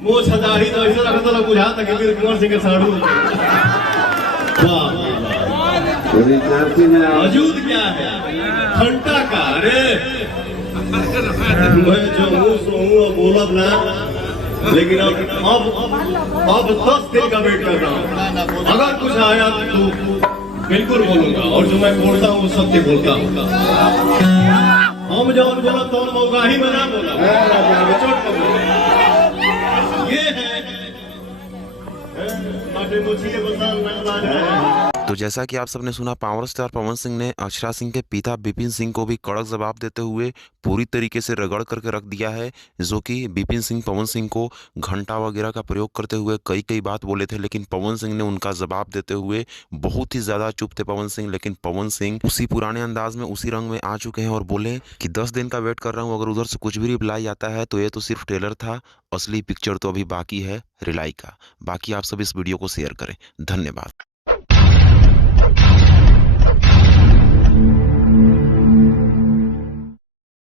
वो छदाही तो ऐसा लगता था बुझा था कि वीर कुंवर सिंह के साड़ू। वाह मौजूद क्या है घंटा का। अरे मैं जो हूँ सो हूँ अब बोलब ना, लेकिन अब 10 दिन का वेट कर रहा हूँ। अगर कुछ आया तो बिल्कुल बोलूंगा, और जो मैं बोलता हूँ वो सत्य बोलता हूँ। हम जो बोला तो मौका ही में ना बोला, ये है तो जैसा कि आप सबने सुना, पावर स्टार पवन सिंह ने अक्षरा सिंह के पिता बिपिन सिंह को भी कड़क जवाब देते हुए पूरी तरीके से रगड़ करके रख दिया है। जो कि बिपिन सिंह पवन सिंह को घंटा वगैरह का प्रयोग करते हुए कई बात बोले थे, लेकिन पवन सिंह ने उनका जवाब देते हुए बहुत ही ज़्यादा चुप थे पवन सिंह। लेकिन पवन सिंह उसी पुराने अंदाज में, उसी रंग में आ चुके हैं और बोले कि 10 दिन का वेट कर रहा हूँ, अगर उधर से कुछ भी रिप्लाई आता है तो ये तो सिर्फ ट्रेलर था, असली पिक्चर तो अभी बाकी है रिलाई का। बाकी आप सब इस वीडियो को शेयर करें। धन्यवाद।